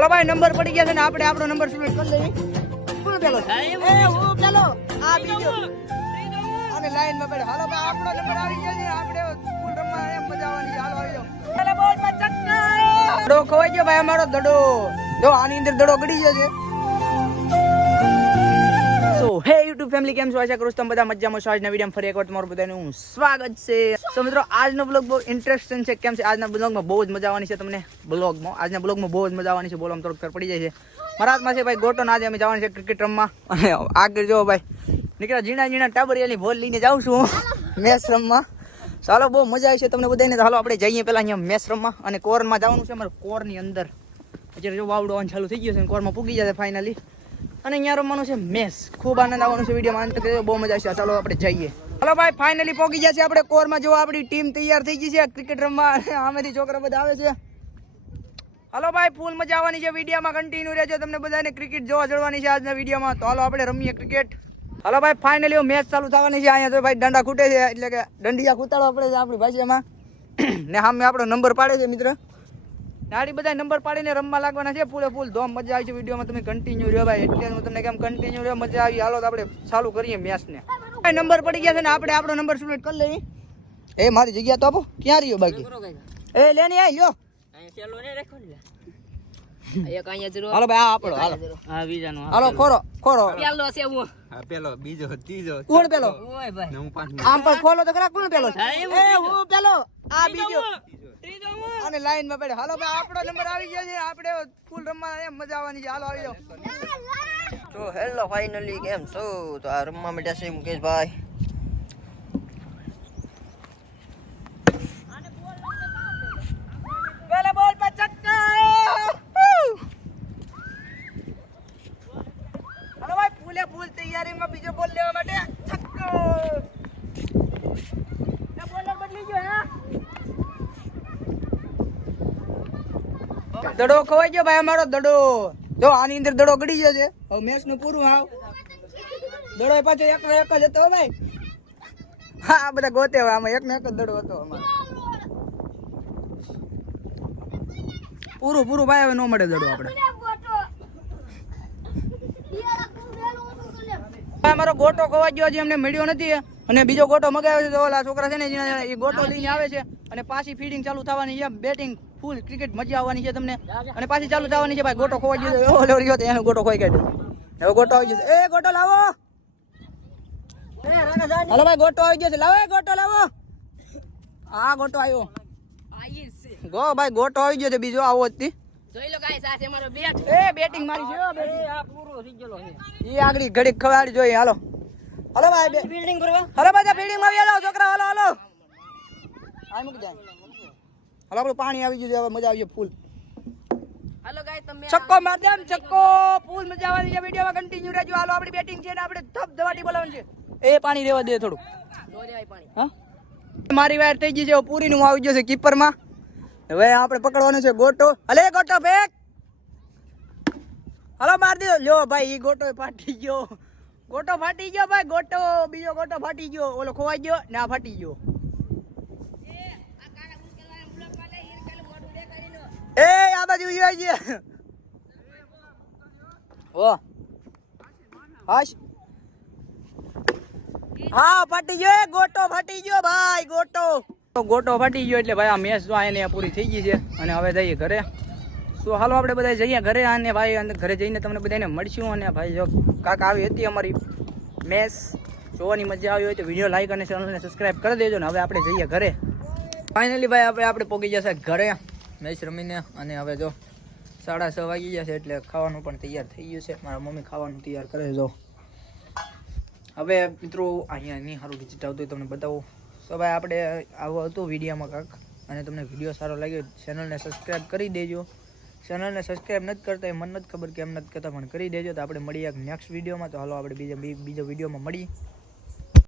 ચાલો ભાઈ નંબર પડી ગયા છે ને આપણે આપણો નંબર સિલેક્ટ કરી લઈએ. કોણ પેલો એ હું પેલો? આ બીજો. અને લાઈનમાં બેઠો. હાલો ભાઈ આપણો નંબર આવી ગયો છે આપણે ફૂલ રમવા એમ મજા આવવાની હાલો આવી જાઓ. ચાલો બોલમાં ચક્કર દડો ખવાઈ ગયો ભાઈ અમારો દડો. જો આની અંદર દડો ગડી ગયો છે. સો હે યુટ્યુબ ફેમિલી કેમ છો? આશા કરું છું તમે બધા મજામાં છો. આજના વિડીયોમાં ફરી એકવાર તમારું બધાનું સ્વાગત છે. સો મિત્રો, આજનો બ્લોગ બહુ ઇન્ટરેસ્ટિંગ છે. કેમ છે? આજના બ્લોગમાં બહુ જ મજા આવવાની છે તમને બ્લોગમાં આજના બ્લોગમાં બહુ જ મજા આવવાની છે. બોલો આમ ફેર પડી જાય છે. મારા હાથમાં છે ભાઈ ગોટો આજે અમે જવાની છે ક્રિકેટ રમવા. અને આગળ જો ભાઈ, નીકળ્યા ઝીણા ઝીણા ટાબરિયાની બોલ લઈને જાઉં છું મેચ રમવા. ચાલો, બહુ મજા આવી છે તમને બધાને. હાલો, આપણે જઈએ પહેલાં અહીંયા મેચ રમવા. અને કોરમાં જવાનું છે અમારે કોરની અંદર. અત્યારે જો વાવડો ચાલુ થઈ ગયો છે કોરમાં પૂગી જશે ફાઇનલી અને અહીંયા રમવાનું છે મેસ. ખૂબ આનંદ આવવાનો છે વિડીયોમાં. અંત બહુ મજા આવશે. ચાલો આપણે જઈએ. હલો ભાઈ ફાઇનલી પહોંચી ગયા છે આપણે કોરમાં. જો આપણી ટીમ તૈયાર થઈ ગઈ છે. ક્રિકેટ રમવા. આમેથી છોકરા બધા આવે છે. હલો ભાઈ ફૂલ મજા આવવાની છે વિડીયોમાં. કન્ટિન્યુ રહેજો તમને બધાને. ક્રિકેટ જોવા જડવાની છે આજના વિડીયોમાં. તો હાલો આપણે રમીએ ક્રિકેટ હલો ભાઈ ફાઇનલી મેચ ચાલુ થવાની છે. અહીંયા તો ભાઈ દંડા ખૂટે છે. એટલે કે દંડિયા ખૂટાડો છે આપણી ભાષામાં. ને સામે આપણો નંબર પાડે છે મિત્ર. નાડી બધા નંબર પાડીને રમવા લાગવાના છે પૂરે ફૂલ ધોમ મજા આવી છે વિડીયોમાં. તમે કન્ટિન્યુ રહ્યો ભાઈ એટલે હું તમને કેમ કન્ટિન્યુ રહ્યો મજા આવી. હાલો તો આપણે ચાલુ કરીએ મેચને નંબર પડી ગયા છે ને આપણે આપણો નંબર સિલેક્ટ કરી લઈએ. એ મારી જગ્યા તો આપો. ક્યાં રહ્યો બાકી? એ લેની આવી લ્યો. હાલો ભાઈ આ આપણો હાલો. હાલો ખોરો ખોરો. હા પેલો બીજો ત્રીજો કોણ પેલો. ને હું પાંચ આમ પણ ખોલો તો ખરા કોણ પેલો છે? એ હું પેલો. આ બીજો. અને લાઈનમાં પડે હાલો ભાઈ આપણો નંબર આવી ગયો છે. આપણે ફૂલ રમવા એમ મજા આવવાની છે. હાલો આવી જાઓ. તો હેલો ફાઇનલી કેમ છો? તો આ રમવા માંડ્યા છે મુકેશભાઈ પેલે બોલ પર ચક્કર હાલો ભાઈ ફૂલે ફૂલ તૈયારીમાં બીજો બોલ લેવા માટે. છક્કો. બોલર બદલી ગયો હે. દડો ખવાઈ ગયો ભાઈ અમારો દડો. જો આની અંદર દડો ગડી ગયો છે. હવે મેચનું પૂરું આવ દડો એ પાછો એક એક જ હતો ભાઈ. હા આ બધા ગોતે આમાં એક ને એક જ દડો હતો અમારો. પૂરું પૂરું ભાઈ હવે નો મળે દડો આપણે. ભાઈ, મારો ગોટો ખોવા ગયો છે એમને મળ્યો નથી. અને બીજો ગોટો મગાવ્યો છે તો ઓલા છોકરા છે ને એ ગોટો લઈને આવે છે. અને પાછી ફીડિંગ ચાલુ થવાની છે બેટિંગ ફૂલ ક્રિકેટ મજા આવવાની છે તમને. અને પાછી ચાલુ થવાની છે ભાઈ ગોટો ખોવા ગયો ઓલો રહ્યો તો એનો ગોટો ખોઈ કાઢ્યો. હવે ગોટો આવી જશે એ ગોટો લાવો. હાલો ભાઈ ગોટો આવી ગયો છે. લાવો ગોટો લાવો. આ ગોટો આવ્યો. ગો ભાઈ ગોટો આવી ગયો છે બીજો આવો જ. થી. એ બેટિંગ મારી છે હો, batting. ઈ આગળ ઘડીક ખવાડી જોઈએ હાલો. હાલો ભાઈ ફિલ્ડિંગ કરવા? હાલો ભાઈ ફિલ્ડિંગમાં આવી છોકરા હાલો હાલો. આ મૂકી જાય હાલો આપણું પાણી આવી ગયું છે હવે મજા આવી ફૂલ. છક્કો માર દેમ છક્કો. ફૂલ મજા આવવાની છે વિડીયોમાં કન્ટિન્યુ રહેજો. હાલો આપણી બેટિંગ છે ને આપણે ધબ ધવાટી બોલાવવાનું છે. એ પાણી રેવા દે થોડું હા? મારી વાયર થઈ ગઈ છે પૂરી નું આવી ગયો છે કીપરમાં હવે આપણે પકડવાનું છે ગોટો. અલે ગોટો ફેક હાલો, માર દીધો. લ્યો ભાઈ, ઈ ગોટો ફાટી ગયો. ગોટો ફાટી ગયો ભાઈ, ગોટો. બીજો ગોટો ફાટી ગયો. ઓલો ખોવાઈ ગયો, ને આ ફાટી ગયો. એ, આ બાજુ ઈ આવી ગયા. ઓ. હાશ. હા, ફાટી ગયો, એ ગોટો ફાટી ગયો ભાઈ, ગોટો. ગોટો ફાટી ગયો એટલે ભાઈ આ મેચ તો આને પૂરી થઈ ગઈ છે. અને હવે જઈએ ઘરે. સો હાલો આપણે બધા જઈએ ઘરે અને ભાઈ અને ઘરે જઈને તમને બધાને મળશું. અને ભાઈ જો કાક આવી હતી અમારી મેચ જોવાની મજા આવી હોય તો વીડિયો લાઈક અને ચેનલને સબસ્ક્રાઈબ કરી દેજો ને હવે આપણે જઈએ ઘરે. ફાઇનલી ભાઈ આપણે આપણે પહોંચી જશે ઘરે મેચ રમીને. અને હવે જો સાડા છ વાગી જશે એટલે ખાવાનું પણ તૈયાર થઈ ગયું છે. મારા મમ્મી ખાવાનું તૈયાર કરે જો. હવે મિત્રો, અહીંયા નહીં સારું ડિજિટ આવતું તમને બતાવું. તો ભાઈ આપણે આવું હતું વિડીયોમાં કાંક. અને તમને વીડિયો સારો લાગ્યો ચેનલને સબસ્ક્રાઈબ કરી દેજો. ચેનલને સબસ્ક્રાઈબ નથી કરતા એ મને નથી ખબર કેમ નથી કરતા, પણ કરી દેજો તો આપણે મળીએ નેક્સ્ટ વિડીયોમાં તો હાલો આપણે બીજા બીજો વિડીયોમાં મળીએ.